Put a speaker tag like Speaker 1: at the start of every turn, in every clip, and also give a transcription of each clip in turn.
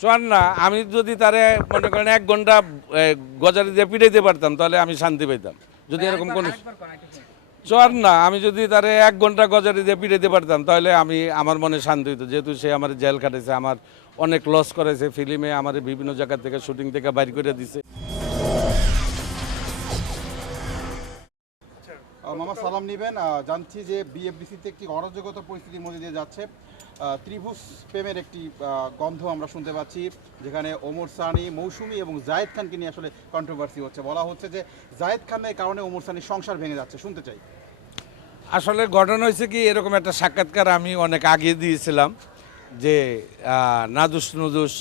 Speaker 1: চোয়ান না আমি যদি তারে মনে করেন এক ঘণ্টা গজারি দিয়ে পিটাইতে পারতাম তাহলে আমি শান্তি পেতাম যদি এরকম কোনো চোয়ার না আমি যদি তারে এক ঘণ্টা গজারি দিয়ে পিটাইতে পারতাম তাহলে আমি আমার মনে শান্তি হতো যেহেতু সে আমার জেল কাটেছে আমার অনেক লস করেছে ফিল্মে আমার বিভিন্ন জায়গা থেকে শুটিং থেকে বাইর করে দিছে।
Speaker 2: মামা সালাম নেবেন। জানছি যে বিএফডিসিতে একটি অরাজকতা পরিস্থিতির মধ্যে দিয়ে যাচ্ছে। ত্রিভুজ প্রেমের একটি গন্ধ আমরা শুনতে পাচ্ছি, যেখানে ওমর সানি, মৌসুমী এবং জায়েদ খানকে নিয়ে আসলে কন্ট্রোভার্সি হচ্ছে। বলা হচ্ছে যে জায়েদ খানের কারণে ওমর সানির সংসার ভেঙে যাচ্ছে। শুনতে চাই।
Speaker 1: আসলে ঘটনা হয়েছে কি, এরকম একটা সাক্ষাৎকার আমি অনেক আগে দিয়েছিলাম যে নাদুস নুদুস,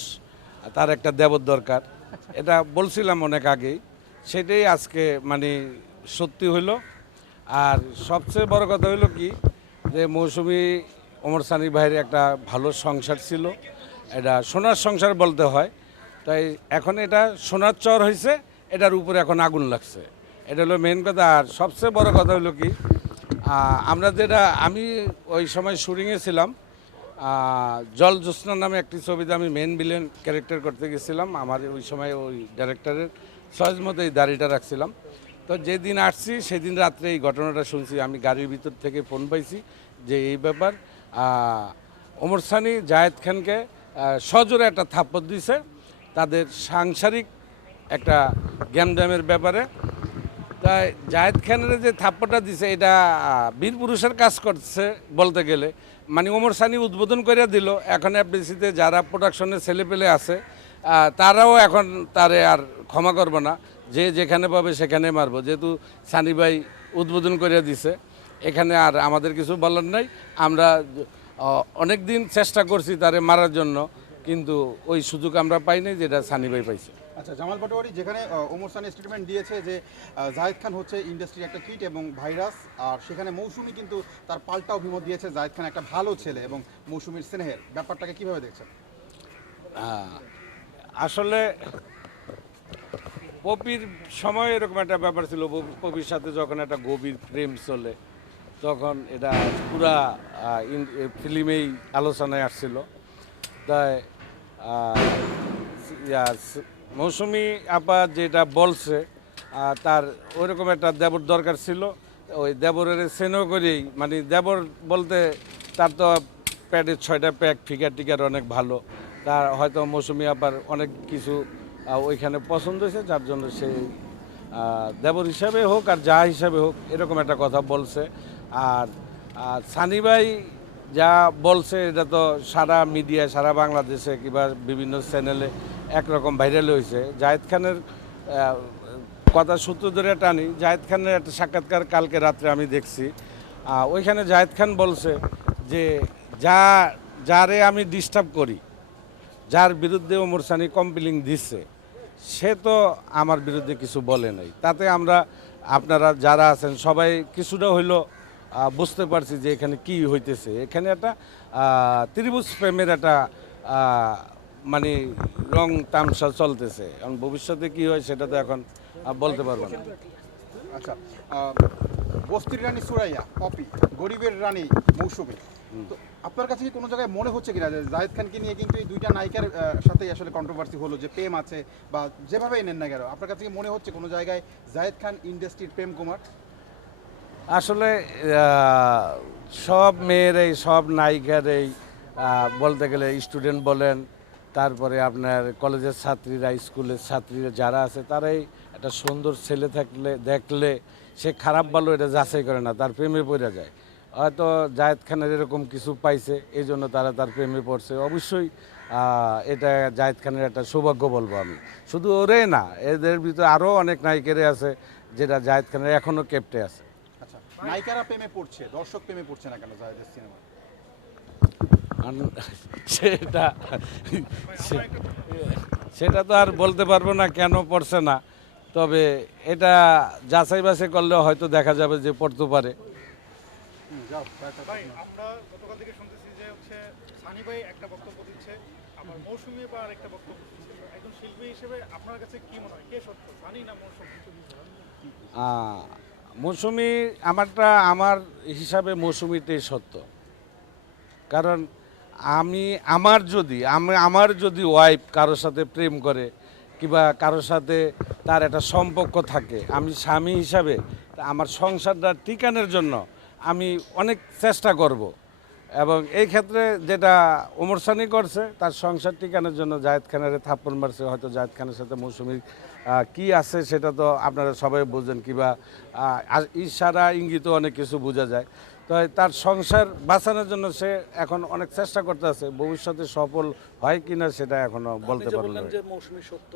Speaker 1: তার একটা দেবর দরকার। এটা বলছিলাম অনেক আগেই। সেটাই আজকে মানে সত্যি হইল। আর সবচেয়ে বড় কথা হইল কি, যে মৌসুমি ওমর সানি ভাইয়ের একটা ভালো সংসার ছিল। এটা সোনার সংসার বলতে হয়। তাই এখন এটা সোনার চর হয়েছে এটার উপরে এখন আগুন লাগছে। এটা হলো মেন কথা। আর সবচেয়ে বড় কথা হলো কি আমরা যেটা, আমি ওই সময় শুটিংয়ে ছিলাম জল জ্যোৎস্না নামে একটি ছবিতে আমি মেন বিলেন ক্যারেক্টার করতে গেছিলাম। আমার ওই সময় ওই ডাইরেক্টরের সহজ মতো এই দাড়িটা রাখছিলাম। তো যেদিন আসছি, সেদিন রাত্রে এই ঘটনাটা শুনছি। আমি গাড়ির ভিতর থেকে ফোন পাইছি যে এই ব্যাপার। ওমর সানি, জায়েদ খানকে সজোরে একটা থাপ্পড় দিছে। তাদের সাংসারিক একটা গ্যামজামের ব্যাপারে। তাই জাহেদ খানের যে থাপ্পড়টা দিছে, এটা বীর পুরুষের কাজ করছে বলতে গেলে। মানে ওমর সানি উদ্বোধন করে দিল, এখন এফডিসিতে যারা প্রোডাকশনের ছেলেপেলে আছে তারাও এখন তারে আর ক্ষমা করব না। যে যেখানে পাবে সেখানে মারবো। যেহেতু সানি ভাই উদ্বোধন করে দিছে এখানে আর আমাদের কিছু বলার নাই। আমরা অনেক দিন চেষ্টা করছি তারে মারার জন্য কিন্তু ওই সুযোগ আমরা পাইনি যেটা সানি ভাই পাইছে।
Speaker 2: আচ্ছা জামাল পাটোয়ারি যেখানে ওমর সানি স্টেটমেন্ট দিয়েছে যে জায়েদ খান হচ্ছে ইন্ডাস্ট্রির একটা কিট এবং ভাইরাস আর সেখানে মৌসুমি কিন্তু তার পাল্টা অভিমত দিয়েছে জায়েদ খান একটা ভালো ছেলে এবং মৌসুমির স্নেহের। ব্যাপারটাকে কীভাবে দেখছেন?
Speaker 1: আসলে পপির সময় এরকম একটা ব্যাপার ছিল, পপি- পপির সাথে যখন একটা গভীর প্রেম চলে, তখন এটা পুরা ফিল্মেই আলোচনায় আসছিল। তাই মৌসুমি আপা যেটা বলছে তার ওইরকম একটা দেবর দরকার ছিল। ওই দেবরের সেনো করেই মানে দেবর বলতে তার তো প্যাডের ছয়টা প্যাক, ফিগার টিকার অনেক ভালো। তার হয়তো মৌসুমি আপার অনেক কিছু ওইখানে পছন্দ হয়েছে, যার জন্য সে দেবর হিসাবে হোক আর যা হিসাবে হোক, এরকম একটা কথা বলছে। আর আর সানি ভাই যা বলছে, এটা তো সারা মিডিয়া, সারা বাংলাদেশে কিংবা বিভিন্ন চ্যানেলে একরকম ভাইরাল হয়েছে। জাহেদ খানের কথা সূত্র ধরে টানি জাহেদ খানের একটা সাক্ষাৎকার কালকে রাত্রে আমি দেখছি। ওইখানে জাহেদ খান বলছে যে, যা, যারে আমি ডিস্টার্ব করি, যার বিরুদ্ধে ওমর সানি কমপ্লেন দিচ্ছে সে তো আমার বিরুদ্ধে কিছু বলে নাই। তাতে আমরা, আপনারা যারা আছেন, সবাই কিছুটা হইল বুঝতে পারছি যে এখানে কি হইতেছে। এখানে একটা ত্রিভুজ প্রেমের একটা মানে রং তামসা চলতেছে। এখন ভবিষ্যতে কি হয় সেটা তো এখন বলতে পারব না।
Speaker 2: আচ্ছা বস্তির রানী সুরাইয়া পপি গরিবের রানী মৌসুমী। তো আপনার কাছে কি কোনো জায়গায় মনে হচ্ছে কিনা যে জাহেদ খানকে নিয়ে কিন্তু এই দুইটা নায়িকার সাথেই আসলে কন্ট্রোভার্সি হলো যে প্রেম আছে বা যেভাবেই নেন না কেন? আপনার কাছে কি মনে হচ্ছে কোনো জায়গায় জাহেদ খান ইন্ডাস্ট্রির প্রেম কুমার?
Speaker 1: আসলে সব মেয়েরাই সব নায়িকারাই আহ, বলতে গেলে স্টুডেন্ট বলেন তারপরে আপনার কলেজের ছাত্রীরা স্কুলের ছাত্রীরা যারা আছে তারাই একটা সুন্দর ছেলে থাকলে দেখলে সে খারাপ ভালো এটা যাচাই করে না তার প্রেমে পড়ে যায়। হয়তো জায়েদ খানের এরকম কিছু পাইছে এই জন্য তারা তার প্রেমে পড়ছে। অবশ্যই এটা জায়েদ খানের একটা সৌভাগ্য বলব আমি। শুধু ওরে না এদের ভিতরে আরও অনেক নায়িকারে আছে যেটা জায়েদ খানের এখনও কেপটে আছে।
Speaker 2: আচ্ছা নায়িকারা প্রেমে পড়ছে দর্শক প্রেমে পড়ছে না কেন জাহেদের সিনেমা
Speaker 1: সেটা সেটা তো আর বলতে পারব না কেন পড়ছে না। তবে এটা যাচাই বাছাই করলে হয়তো দেখা যাবে যে পড়তে পারে।
Speaker 2: যাও
Speaker 3: ভাই আমরা গতকাল থেকে শুনতেছি যে হচ্ছে সানি ভাই একটা বক্তব্য দিচ্ছে আবার মৌসুমি বা একটা বক্তব্য দিচ্ছে। একজন শিল্পী হিসেবে আপনার কাছে কি মনে হয়? কে সত্য সানি না মৌসুমি?
Speaker 1: মৌসুমি আমারটা আমার হিসাবে মৌসুমিটাই সত্য। কারণ আমি আমার যদি আমি আমার যদি ওয়াইফ কারোর সাথে প্রেম করে কিংবা কারোর সাথে তার একটা সম্পর্ক থাকে। আমি স্বামী হিসাবে আমার সংসারটা টিকানোর জন্য আমি অনেক চেষ্টা করব। এবং এই ক্ষেত্রে যেটা ওমর সানি করছে, তার সংসার টিকানোর জন্য জায়েদ খানের থাপ্পড় মারছে, হয়তো জায়েদ খানের সাথে মৌসুমীর কি আছে সেটা তো আপনারা সবাই বুঝেন কিংবা ইশারা, ইঙ্গিতও অনেক কিছু বোঝা যায়। তো তার সংসার বাঁচানোর জন্য সে এখন অনেক চেষ্টা করতে আছে। ভবিষ্যতে সফল হয় কিনা সেটা এখনও বলতে পারব না।
Speaker 4: যে মৌসুমী সত্য।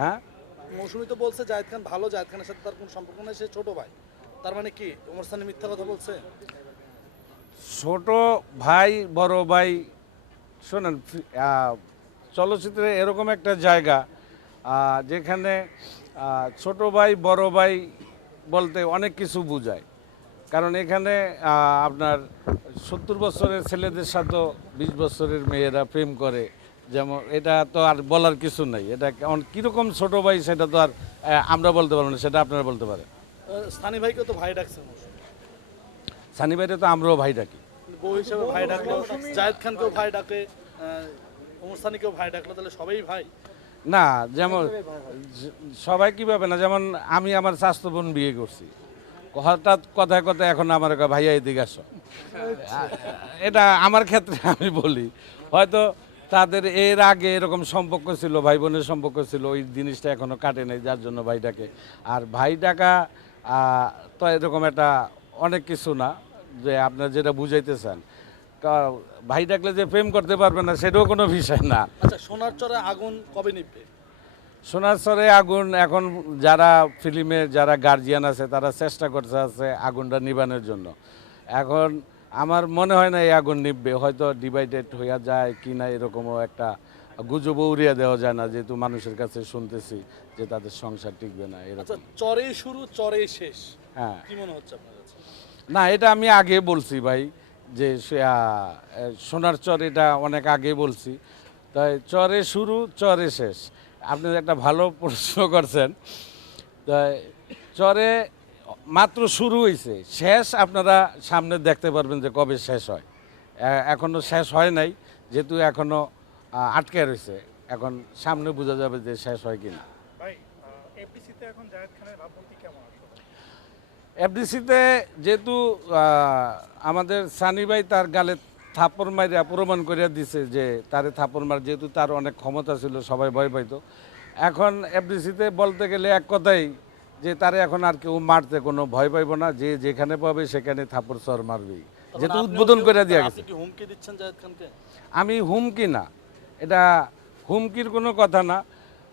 Speaker 1: হ্যাঁ?
Speaker 4: মৌসুমী তো বলছে জায়েদ খান ভালো জায়েদ খানের সাথে তার কোনো সম্পর্ক নেই সে ছোট ভাই। তার মানে কি? ওমর সানি মিথ্যা কথা বলছে?
Speaker 1: ছোট ভাই বড় ভাই শোনেন চলচ্চিত্রে এরকম একটা জায়গা যেখানে ছোট ভাই বড় ভাই বলতে অনেক কিছু বোঝায়। কারণ এখানে আপনার সত্তর বছরের ছেলেদের সাথেও বিশ বছরের মেয়েরা প্রেম করে। যেমন এটা তো আর বলার কিছু নাই। এটা কেমন কীরকম ছোট ভাই সেটা তো আর আমরা বলতে পারব না সেটা আপনারা বলতে পারেন।
Speaker 4: স্থানীয় ভাইকে তো ভাই ডাকছে মৌসুমী
Speaker 1: সানি ভাইরে তো আমরাও ভাই ডাকি।
Speaker 4: বউ হিসেবে ভাই ডাকলো জায়েদ খানকেও ভাই ডাকে সানিকেও ভাই ডাকলো তাহলে সবাই ভাই?
Speaker 1: না যেমন সবাই কীভাবে না যেমন আমি আমার স্বাস্থ্য বোন বিয়ে করছি। হঠাৎ কথায় কথায় এখন আমার ভাইয়া, এদিকে আসো। এটা আমার ক্ষেত্রে আমি বলি। হয়তো তাদের এর আগে এরকম সম্পর্ক ছিল ভাই বোনের সম্পর্ক ছিল, ওই জিনিসটা এখনও কাটে নাই, যার জন্য ভাই ডাকে আর ভাই ডাকা তো এরকম একটা অনেক কিছু না, যে আপনার যেটা বুঝাইতে চান। ভাই ডাকলে যে প্রেম করতে পারবে না, সেটাও কোনো বিষয় না।
Speaker 4: আচ্ছা সোনার চরে আগুন কবে নিববে
Speaker 1: সোনারচরে আগুন এখন যারা ফিল্মের যারা গার্জিয়ান আছে তারা চেষ্টা করছে আছে আগুনটা নিবানোর জন্য। এখন আমার মনে হয় না এই আগুন নিববে হয়তো ডিভাইডেড হইয়া যায় কি না এরকমও একটা গুজব উড়িয়ে দেওয়া যায় না যেহেতু মানুষের কাছে শুনতেছি যে তাদের সংসার টিকবে না
Speaker 4: আচ্ছা
Speaker 1: এরকম
Speaker 4: চরেই শুরু চরে শেষ
Speaker 1: হ্যাঁ।
Speaker 4: কি মনে হচ্ছে আপনার কাছে?
Speaker 1: না এটা আমি আগে বলছি ভাই যে সোনার চর এটা অনেক আগে বলছি। তাই চরে শুরু চরে শেষ। আপনি একটা ভালো প্রশ্ন করছেন চরে মাত্র শুরু হয়েছে শেষ আপনারা সামনে দেখতে পারবেন যে কবে শেষ হয়। এ- এখনও শেষ হয় নাই যেহেতু এখনও আ, আটকে রয়েছে এখন সামনে বোঝা যাবে যে শেষ হয়
Speaker 3: কেমন আছে?
Speaker 1: এফডিসিতে যেহেতু আমাদের সানি ভাই তার গালে থাপ্পড় মারিয়া প্রমাণ করিয়া দিছে যে তারে থাপ্পড় মার যেহেতু তার অনেক ক্ষমতা ছিল সবাই ভয় পাইতো। এখন এফডিসিতে বলতে গেলে এক কথাই যে তারে এখন আর কেউ মারতে কোনো ভয় পাইব না যে যেখানে পাবে সেখানে থাপ্পড় চর মারবেই। যেহেতু উদ্বোধন করে দেওয়া গেছে
Speaker 4: কি হুমকি দিচ্ছেন জায়েদ খানকে?
Speaker 1: আমি হুমকি না। এটা হুমকির কোনো কথা না।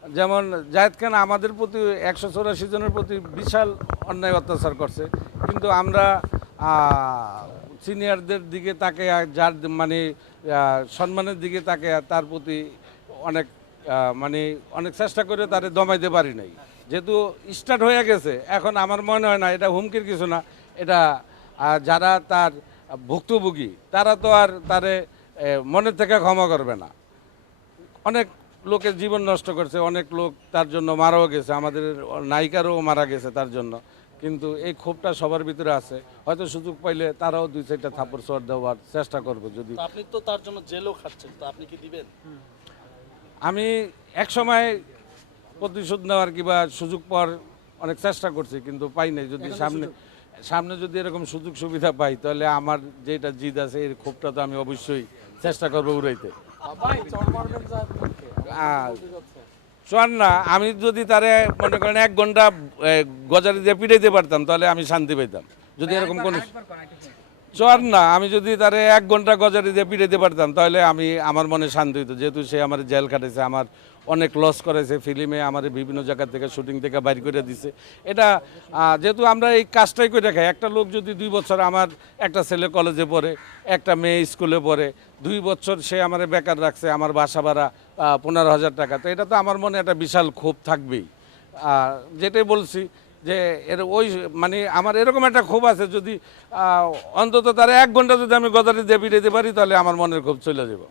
Speaker 1: যেমন জায়েদ খান আমাদের প্রতি একশো চৌরাশি জনের প্রতি বিশাল অন্যায় অত্যাচার করছে। কিন্তু আমরা সিনিয়রদের দিকে তাকে, যার মানে সম্মানের দিকে তাকে তার প্রতি অনেক মানে অনেক চেষ্টা করে তারে দমাইতে পারি নাই। যেহেতু স্টার্ট হয়ে গেছে, এখন আমার মনে হয় না, এটা হুমকির কিছু না। এটা যারা তার ভুক্তভোগী, তারা তো আর তারে মনের থেকে ক্ষমা করবে না। অনেক লোকের জীবন নষ্ট করছে, অনেক লোক তার জন্য মারাও গেছে, আমাদের নায়িকারও মারা গেছে তার জন্য। কিন্তু এই ক্ষোভটা সবার ভিতরে আছে। হয়তো সুযোগ পাইলে তারাও দুই চারটা থাপড় চর দেওয়ার চেষ্টা করবে যদি
Speaker 4: আপনি তো তার জন্য জেলও খাচ্ছেন তো আপনি কি দিবেন?
Speaker 1: আমি এক সময় প্রতিশোধ নেওয়ার কিংবা সুযোগ পাওয়ার অনেক চেষ্টা করছি কিন্তু পাই নাই। যদি সামনে সামনে যদি এরকম সুযোগ সুবিধা পাই তাহলে আমার যেটা জিদ আছে এই ক্ষোভটা তো আমি অবশ্যই চেষ্টা করব উড়াইতে। আর না আমি যদি তারে মনে করেন এক ঘণ্টা গজারি দিয়ে পিটাইতে পারতাম তাহলে আমি শান্তি পেতাম যদি এরকম কোন চর না আমি যদি তারে এক ঘণ্টা গজারি দিয়ে পিটাইতে পারতাম তাহলে আমি আমার মনে শান্তি হইতো। যেহেতু সে আমার জেল কাটেছে আমার অনেক লস করেছে ফিল্মে আমার বিভিন্ন জায়গা থেকে শুটিং থেকে বাইর করে দিছে। এটা যেহেতু আমরা এই কাজটাই করে খাই একটা লোক যদি দুই বছর আমার একটা ছেলে কলেজে পড়ে একটা মেয়ে স্কুলে পড়ে দুই বছর সে আমার বেকার রাখছে আমার বাসা ভাড়া পনেরো হাজার টাকা। তো এটা তো আমার মনে একটা বিশাল ক্ষোভ থাকবেই। আর যেটাই বলছি যে এর ওই মানে আমার এরকম একটা ক্ষোভ আছে যদি অন্তত তার এক ঘণ্টা যদি আমি গদারি দিয়ে দিতে পারি, তাহলে আমার মনের ক্ষোভ চলে যাব।